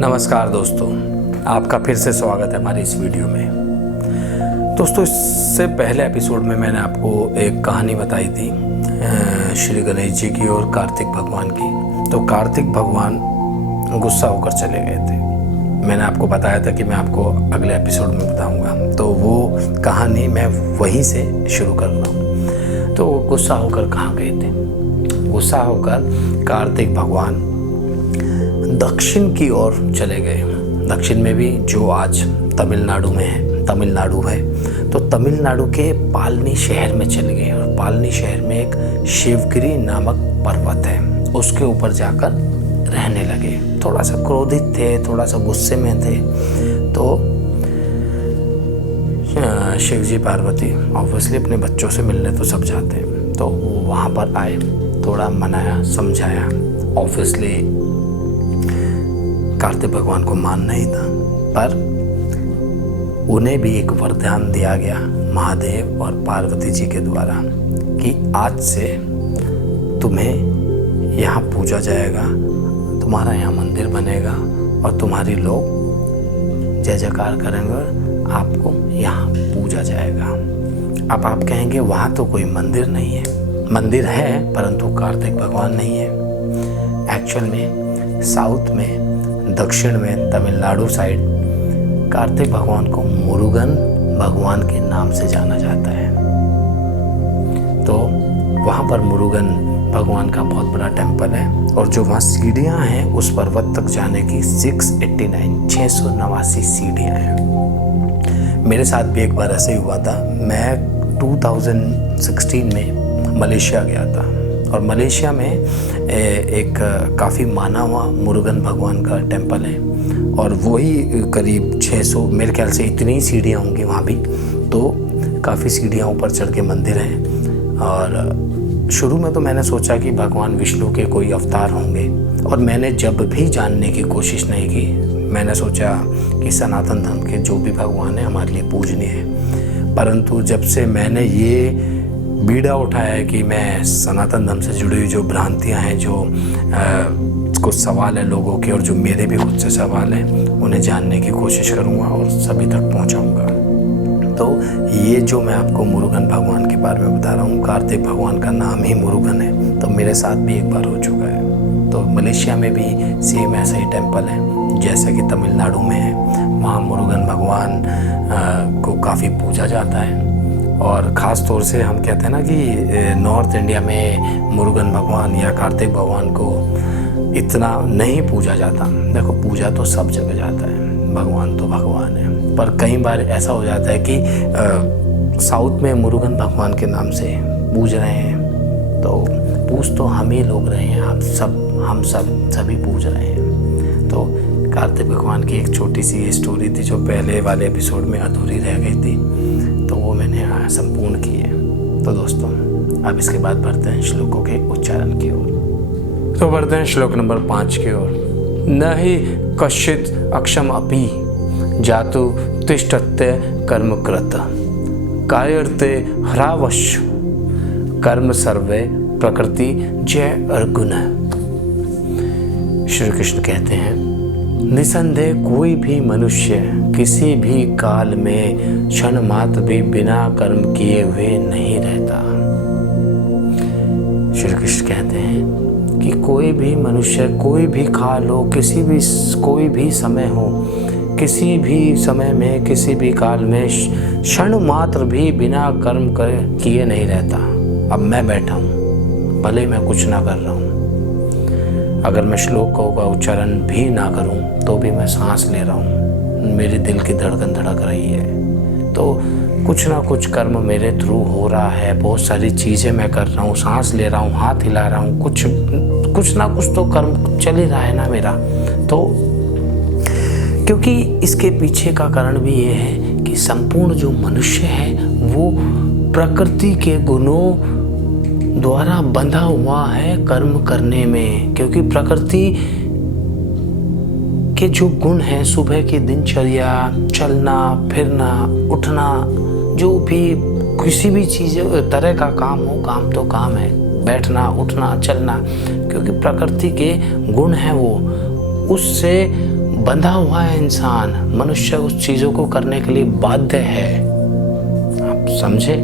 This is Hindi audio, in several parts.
नमस्कार दोस्तों, आपका फिर से स्वागत है हमारी इस वीडियो में। दोस्तों, इससे पहले एपिसोड में मैंने आपको एक कहानी बताई थी श्री गणेश जी की और कार्तिक भगवान की। तो कार्तिक भगवान गुस्सा होकर चले गए थे। मैंने आपको बताया था कि मैं आपको अगले एपिसोड में बताऊंगा, तो वो कहानी मैं वहीं से शुरू कर रहा हूँ। तो गुस्सा होकर कहाँ गए थे? गुस्सा होकर कार्तिक भगवान दक्षिण की ओर चले गए। दक्षिण में भी जो आज तमिलनाडु में है, तमिलनाडु है, तो तमिलनाडु के पालनी शहर में चले गए। और पालनी शहर में एक शिवगिरी नामक पर्वत है, उसके ऊपर जाकर रहने लगे। थोड़ा सा क्रोधित थे, थोड़ा सा गुस्से में थे। तो शिवजी पार्वती ऑब्वियसली अपने बच्चों से मिलने तो सब जाते हैं, तो वहाँ पर आए, थोड़ा मनाया, समझाया। ऑब्वियसली कार्तिक भगवान को मान नहीं था, पर उन्हें भी एक वरदान दिया गया महादेव और पार्वती जी के द्वारा कि आज से तुम्हें यहाँ पूजा जाएगा, तुम्हारा यहाँ मंदिर बनेगा और तुम्हारी लोग जय जयकार करेंगे और आपको यहाँ पूजा जाएगा। अब आप कहेंगे वहाँ तो कोई मंदिर नहीं है। मंदिर है परंतु कार्तिक भगवान नहीं है। एक्चुअल में साउथ में, दक्षिण में, तमिलनाडु साइड कार्तिक भगवान को मुरुगन भगवान के नाम से जाना जाता है। तो वहाँ पर मुरुगन भगवान का बहुत बड़ा टेम्पल है और जो वहाँ सीढ़ियाँ हैं उस पर्वत तक जाने की 689 सीढ़ियाँ हैं। मेरे साथ भी एक बार ऐसे ही हुआ था। मैं 2016 में मलेशिया गया था और मलेशिया में एक काफ़ी माना हुआ मुरुगन भगवान का टेम्पल है और वही करीब 600, मेरे ख्याल से इतनी ही सीढ़ियाँ होंगी वहाँ भी। तो काफ़ी सीढ़ियाँ ऊपर चढ़ के मंदिर है। और शुरू में तो मैंने सोचा कि भगवान विष्णु के कोई अवतार होंगे और मैंने जब भी जानने की कोशिश नहीं की। मैंने सोचा कि सनातन धर्म के जो भी भगवान है हमारे लिए पूजनीय है। परंतु जब से मैंने ये बीड़ा उठाया है कि मैं सनातन धर्म से जुड़ी हुई जो भ्रांतियाँ हैं, जो कुछ सवाल है लोगों के और जो मेरे भी खुद से सवाल हैं, उन्हें जानने की कोशिश करूँगा और सभी तक पहुँचाऊँगा। तो ये जो मैं आपको मुरुगन भगवान के बारे में बता रहा हूँ, कार्तिक भगवान का नाम ही मुरुगन है, तो मेरे साथ भी एक बार हो चुका है। तो मलेशिया में भी सेम ऐसा ही टेम्पल है जैसा कि तमिलनाडु में है। वहाँ मुरुगन भगवान को काफ़ी पूजा जाता है और ख़ास तौर से हम कहते हैं ना कि नॉर्थ इंडिया में मुरुगन भगवान या कार्तिक भगवान को इतना नहीं पूजा जाता। देखो, पूजा तो सब जगह जाता है, भगवान तो भगवान है, पर कई बार ऐसा हो जाता है कि साउथ में मुरुगन भगवान के नाम से पूज रहे हैं, तो पूज तो हम ही लोग रहे हैं, हम सभी पूज रहे हैं। तो कार्तिक भगवान की एक छोटी सी स्टोरी थी जो पहले वाले एपिसोड में अधूरी रह गई थी, तो वो मैंने संपूर्ण की है। तो दोस्तों, अब इसके बाद बढ़ते हैं श्लोकों के उच्चारण की ओर। तो बढ़ते हैं श्लोक नंबर 5 की ओर। न ही कश्चित अक्षम अपि जातु तिष्ठत्य कर्मकृत कार्यर्थे हरावश्य कर्म सर्वे प्रकृति जय अर्गुन। श्री कृष्ण कहते हैं, निसंदेह कोई भी मनुष्य किसी भी काल में क्षण मात्र भी बिना कर्म किए हुए नहीं रहता। श्री कृष्ण कहते हैं कि कोई भी मनुष्य, कोई भी काल हो, कोई भी समय हो, किसी भी समय में, किसी भी काल में क्षण मात्र भी बिना कर्म किए नहीं रहता। अब मैं बैठा हूँ, भले मैं कुछ ना कर रहा हूँ, अगर मैं श्लोकों का उच्चारण भी ना करूं तो भी मैं सांस ले रहा हूं, मेरे दिल की धड़कन धड़क रही है, तो कुछ ना कुछ कर्म मेरे थ्रू हो रहा है। बहुत सारी चीज़ें मैं कर रहा हूं, सांस ले रहा हूं, हाथ हिला रहा हूं, कुछ ना कुछ तो कर्म चल ही रहा है ना मेरा। तो क्योंकि इसके पीछे का कारण भी ये है कि संपूर्ण जो मनुष्य है वो प्रकृति के गुणों द्वारा बंधा हुआ है कर्म करने में। क्योंकि प्रकृति के जो गुण हैं, सुबह की दिनचर्या, चलना फिरना, उठना, जो भी किसी भी चीज़ तरह का काम हो, काम तो काम है, बैठना उठना चलना, क्योंकि प्रकृति के गुण हैं वो, उससे बंधा हुआ है इंसान, मनुष्य उस चीज़ों को करने के लिए बाध्य है। आप समझे,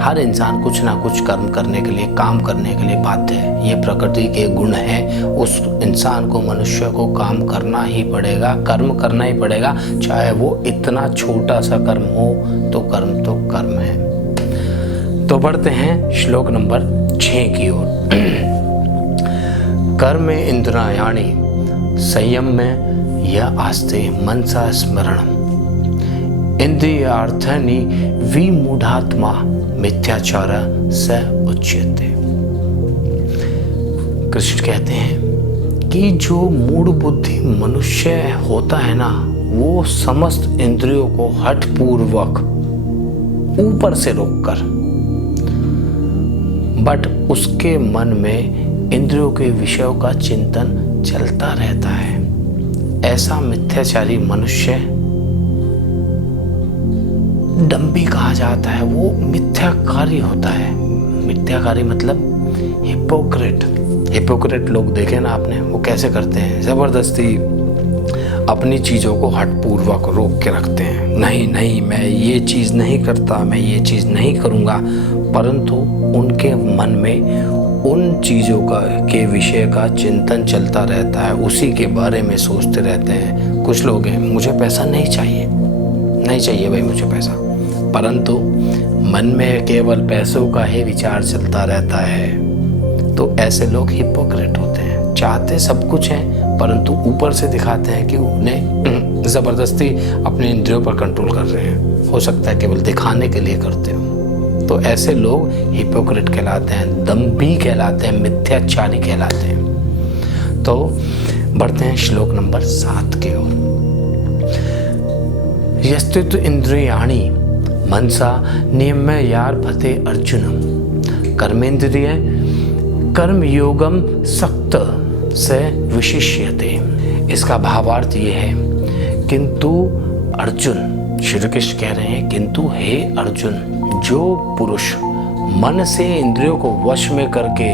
हर इंसान कुछ ना कुछ कर्म करने के लिए, काम करने के लिए बाध्य है। ये प्रकृति के गुण हैं। उस इंसान को, मनुष्य को काम करना ही पड़ेगा, कर्म करना ही पड़ेगा, चाहे वो इतना छोटा सा कर्म हो, तो कर्म है। तो बढ़ते हैं श्लोक नंबर 6 की ओर। कर्म इंद्रियाणि संयम में यह आस्ते मनसा स्मरण इंद्रियार्थानि विमूढ़ात्मा मिथ्याचार स उच्यते। कृष्ण कहते हैं कि जो मूढ़ बुद्धि मनुष्य होता है ना, वो समस्त इंद्रियों को हठपूर्वक ऊपर से रोककर, बट उसके मन में इंद्रियों के विषयों का चिंतन चलता रहता है, ऐसा मिथ्याचारी मनुष्य डंबी कहा जाता है। वो मिथ्याकारी होता है। मिथ्याकारी मतलब हिपोक्रेट लोग देखे ना आपने, वो कैसे करते हैं, जबरदस्ती अपनी चीज़ों को हठपूर्वक रोक के रखते हैं। नहीं, मैं ये चीज़ नहीं करता, मैं ये चीज़ नहीं करूँगा, परंतु उनके मन में उन चीज़ों के विषय का चिंतन चलता रहता है, उसी के बारे में सोचते रहते हैं। कुछ लोग हैं, मुझे पैसा नहीं चाहिए भाई मुझे पैसा, परंतु मन में केवल पैसों का ही विचार चलता रहता है। तो ऐसे लोग हिपोक्रेट होते हैं। चाहते सब कुछ हैं, परंतु ऊपर से दिखाते हैं कि उन्हें ज़बरदस्ती अपने इंद्रियों पर कंट्रोल कर रहे हैं। हो सकता है केवल दिखाने के लिए करते हो। तो ऐसे लोग हिपोक्रेट कहलाते हैं, दंभी कहलाते हैं, मिथ्याचारी कहलाते हैं। तो बढ़ते हैं श्लोक नंबर 7 की ओर। यस्तु इंद्रियाणि मनसा नियम्यारभते अर्जुनम कर्मेंद्रिय कर्म योगम सक्त से विशिष्यते। इसका भावार्थ ये है, किंतु अर्जुन, श्री कृष्ण कह रहे हैं, किंतु हे अर्जुन, जो पुरुष मन से इंद्रियों को वश में करके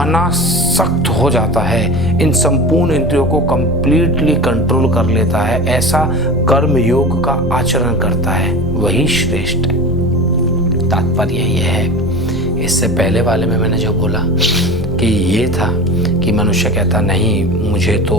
अनासक्त हो जाता है, इन संपूर्ण इंद्रियों को कंप्लीटली कंट्रोल कर लेता है, ऐसा कर्म योग का आचरण करता है, वही श्रेष्ठ है। तात्पर्य यह है, इससे पहले वाले में मैंने जो बोला कि ये था कि मनुष्य कहता नहीं, मुझे तो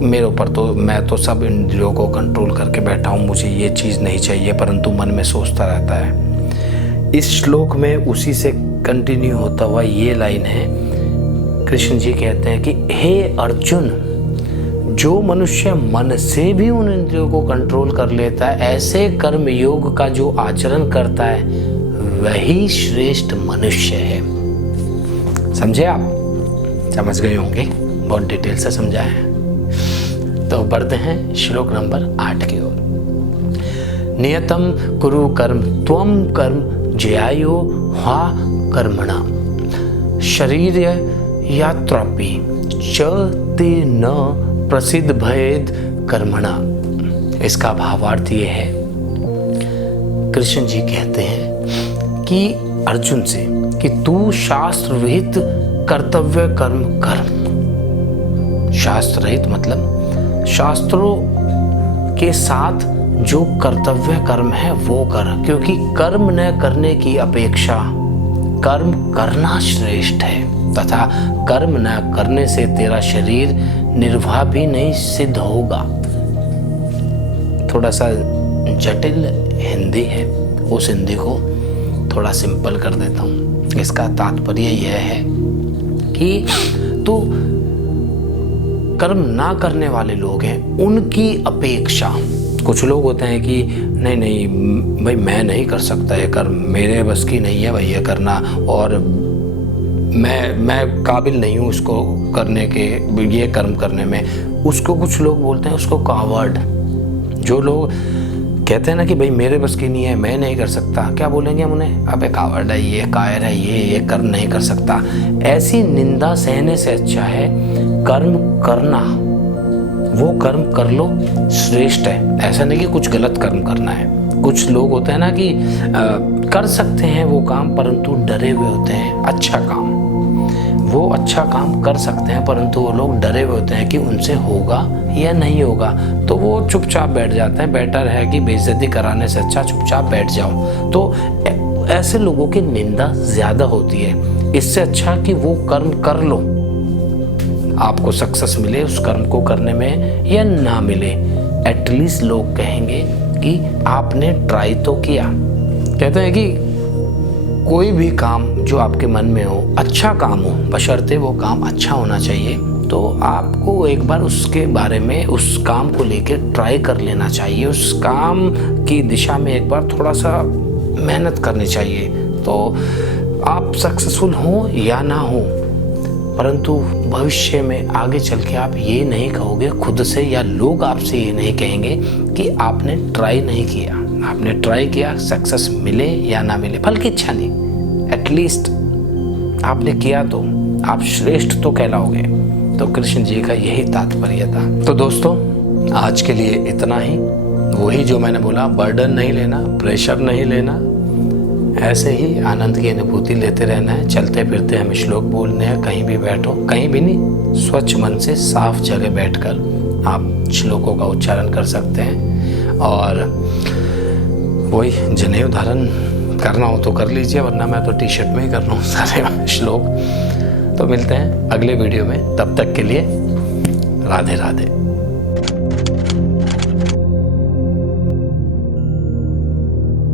मेरे ऊपर तो, मैं तो सब इंद्रियों को कंट्रोल करके बैठा हूँ, मुझे ये चीज़ नहीं चाहिए, परंतु मन में सोचता रहता है। इस श्लोक में उसी से कंटिन्यू होता हुआ ये लाइन है। कृष्ण जी कहते हैं कि हे अर्जुन, जो मनुष्य मन से भी उन इंद्रियों को कंट्रोल कर लेता है, ऐसे कर्म योग का जो आचरण करता है, वही श्रेष्ठ मनुष्य है। समझे आप? समझ गए होंगे, बहुत डिटेल से समझा है। तो बढ़ते हैं श्लोक नंबर 8 की ओर। नियतम कुरु कर्म त्वम कर्म ज्यायो हा कर्मणा शरीर यात्रापि च ते न प्रसिद्ध भयेद कर्मणा। इसका भावार्थ ये है, कृष्ण जी कहते हैं कि अर्जुन से कि तू शास्त्र विहित कर्तव्य कर्म कर। शास्त्र रहित मतलब शास्त्रों के साथ जो कर्तव्य कर्म है वो कर, क्योंकि कर्म न करने की अपेक्षा कर्म करना श्रेष्ठ है, तथा कर्म न करने से तेरा शरीर निर्वाह भी नहीं सिद्ध होगा। थोड़ा सा जटिल हिंदी है, उस हिंदी को थोड़ा सिंपल कर देता हूँ। इसका तात्पर्य यह है कि तो कर्म ना करने वाले लोग हैं, उनकी अपेक्षा, कुछ लोग होते हैं कि नहीं भाई मैं नहीं कर सकता ये कर्म, मेरे बस की नहीं है भाई ये करना, और मैं काबिल नहीं हूँ इसको करने के, ये कर्म करने में। उसको कुछ लोग बोलते हैं उसको कावर्ड। जो लोग कहते हैं ना कि भाई मेरे बस की नहीं है, मैं नहीं कर सकता, क्या बोलेंगे हम उन्हें? अबे कावर्ड है, ये कायर है, ये कर्म नहीं कर सकता। ऐसी निंदा सहने से अच्छा है कर्म करना, वो कर्म कर लो, श्रेष्ठ है। ऐसा नहीं कि कुछ गलत कर्म करना है। कुछ लोग होते हैं ना कि कर सकते हैं वो काम, परंतु डरे हुए होते हैं अच्छा काम। वो अच्छा काम कर सकते हैं, परंतु वो लोग डरे हुए होते हैं कि उनसे होगा या नहीं होगा, तो वो चुपचाप बैठ जाते हैं। बेटर है कि बेइज्जती कराने से अच्छा चुपचाप बैठ जाओ। तो ऐसे लोगों की निंदा ज़्यादा होती है। इससे अच्छा कि वो कर्म कर लो, आपको सक्सेस मिले उस कर्म को करने में या ना मिले, एटलीस्ट लोग कहेंगे कि आपने ट्राई तो किया। कहते हैं कि कोई भी काम जो आपके मन में हो, अच्छा काम हो, बशर्ते वो काम अच्छा होना चाहिए, तो आपको एक बार उसके बारे में, उस काम को लेकर ट्राई कर लेना चाहिए। उस काम की दिशा में एक बार थोड़ा सा मेहनत करनी चाहिए। तो आप सक्सेसफुल हो या ना हो, परंतु भविष्य में आगे चल के आप ये नहीं कहोगे खुद से, या लोग आपसे ये नहीं कहेंगे कि आपने ट्राई नहीं किया। आपने ट्राई किया, सक्सेस मिले या ना मिले, फल की इच्छा नहीं, एटलीस्ट आपने किया तो आप श्रेष्ठ तो कहलाओगे। तो कृष्ण जी का यही तात्पर्य था। तो दोस्तों, आज के लिए इतना ही। वही जो मैंने बोला, बर्डन नहीं लेना, प्रेशर नहीं लेना, ऐसे ही आनंद की अनुभूति लेते रहना है। चलते फिरते हमें श्लोक बोलने हैं, कहीं भी बैठो, कहीं भी नहीं, स्वच्छ मन से साफ जगह बैठकर आप श्लोकों का उच्चारण कर सकते हैं। और वही जनेऊ धारण करना हो तो कर लीजिए, वरना मैं तो टी शर्ट में ही कर रहा हूँ सारे श्लोक। तो मिलते हैं अगले वीडियो में, तब तक के लिए राधे राधे।